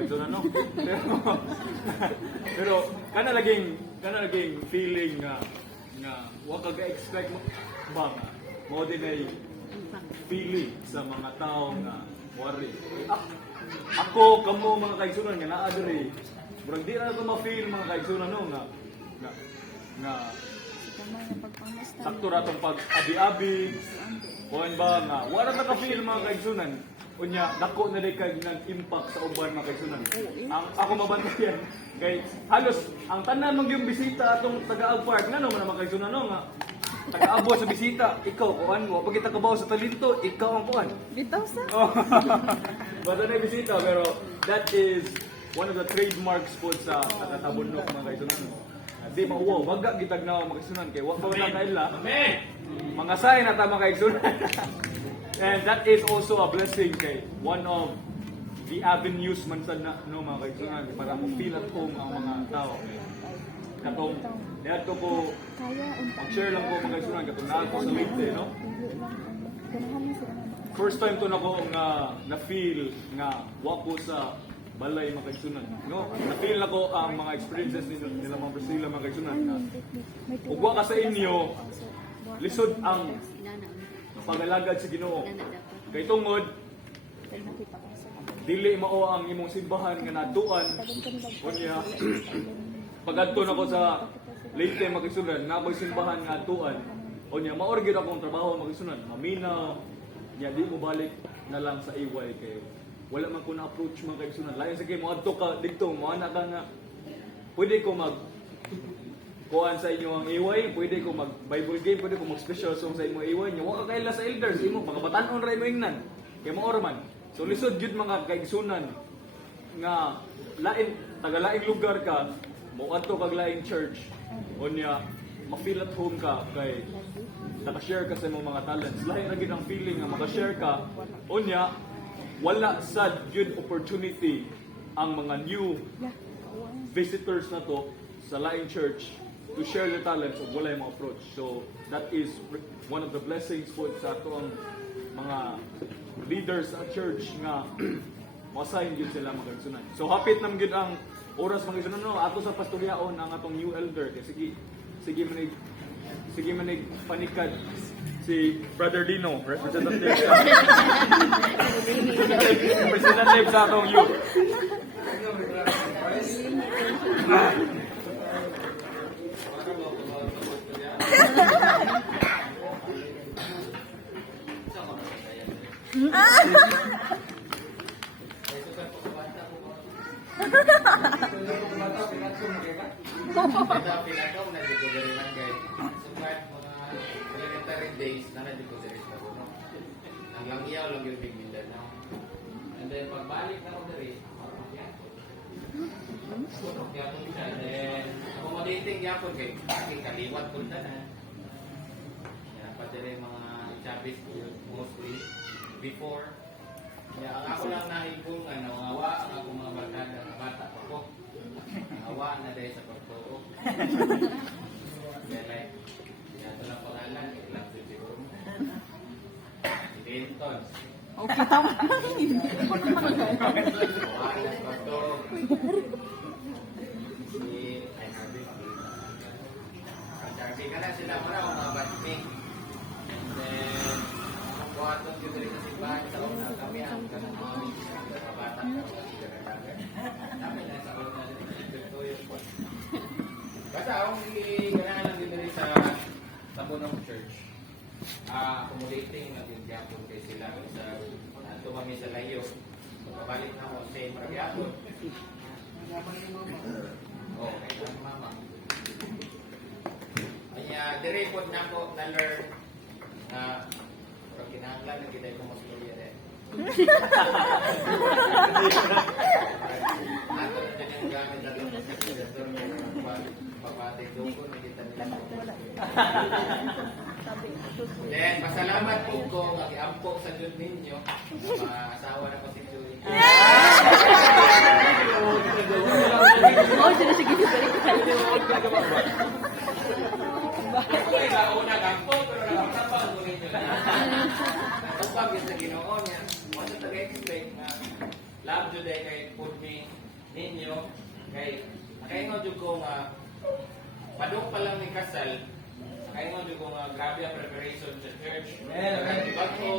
kaigsunan no. Pero kana laging feeling nga wa ka expect mo ba nga mo din ay feeling sa mga tao nga worry. Ako kamo mga kaigsunan nga naa diri. Murag di na ko ma-feel mga kaigsunan no nga sakto ra tong pag-abi-abi. Kuan ba nga wala na ka-feel mga kaigsunan. Unya dako na day kay nag-impact sa uban mga kaigsunan. Ang ako mabantayan kay halos ang tanan ng yung bisita atong taga-Ag Park ngano man mga kaigsunan no nga taga-abo sa bisita ikaw kuan mo pag kita kabaw sa talento ikaw ang kuan. Bitaw sa. Basta na bisita pero that is one of the trademarks po sa taga-Tabunok mga kaigsunan. Di mauwaw, baga gitag na mga kaigsunan kay wa pa na kaila. Amen. Mga sign na tama kaigsunan. And that is also a blessing kay one of the avenues man sa no mga kaigsunan para mo feel at home ang mga tao. Katong diad ko po mag-share lang po mga kaigsunan katong naa ko sa Leyte no. First time to na ko nga na-feel nga wa ko sa balay mga kaigsunan no. Na-feel na ko ang mga experiences nila mga Priscilla mga kaigsunan nga ug wa ka sa inyo lisod ang pagalagad sa Ginoo. Kay tungod dili mao ang imong simbahan nga natuan unya pagadto nako sa Leyte magisunan na ko'y simbahan nga tuan unya maor gyud akong trabaho magisunan maminaw nya di mo balik na lang sa iway kay wala man ko na approach mga kaigsunan lain sa kay mo adto ka dito mo ana ka nga pwede ko mag kuan sa inyo ang iway, pwede ko mag-Bible game, pwede ko mag-special song sa inyo iway. Wa ka kaila sa elders, imo pagabatanon ra imo ingnan. Kay mao man. So lisod gyud mga kaigsunan nga lain taga-laing lugar ka, mo adto kag laing church. Unya ma-feel at home ka kay naka-share ka sa imong mga talents. Lain ra gyud ang feeling nga maka-share ka. Unya wala sad gyud opportunity ang mga new visitors na to sa laing church to share their talents of walay mga approach. So that is one of the blessings po sa ato ang mga leaders at church nga masahin yun sila mga kaigsunan. So hapit nam gyud ang oras mga kaigsunan no ato sa pastoryaon ang atong new elder kay sige manig panikad si Brother Dino, representative sa atong youth. Pinakaw na dito rin lang guys. Sumat mga elementary days na dito rin sa Bono. Hanggang iyaw lang yung Big Mindanao. And then pagbalik na ako rin, yapon siya. And then accommodating yapon kay aking kaliwat punta na. Pati rin mga chapis mostly before. Ako lang naipong awa ang akong mga barkada na bata pa ko. Awa na dahil sa pagturo. Kaya like, ito lang pangalan, ilang si Jerome. Si Denton. Okay, tama. Awa na sa pagturo. Si Harvey. Pag-Harvey ka na sila mo na mga batmate. And then, ang buhaton yun rin sa simbahan sa una kami ang mga bata na kami na sa una basta akong ganahan lang din rin sa Tabunok Church. Accommodating na din yapon kay sila sa tumami sa layo. Pagkabalik na ako sa Marabiakon. Okay, lang mama. Kaya direpot na ako na-learn na pag kinahanglan na kita yung mga storya rin. Ato na din yung gamit na rin sa papating dukon na kita nila. Then, pasalamat po ko nag-iampok sa Diyos ninyo na mga asawa na ko si Joy. Oh, sige. Ako ay nauna gampok pero nakapapang ko ninyo na. Kapag yung sa Ginoo niya, mo sa taga-expect na love Juday kay put me ninyo kay nakaingon jud ko nga padung pa lang ni kasal nakaingon jud ko nga grabe ang preparation sa church. Nagkatibag ko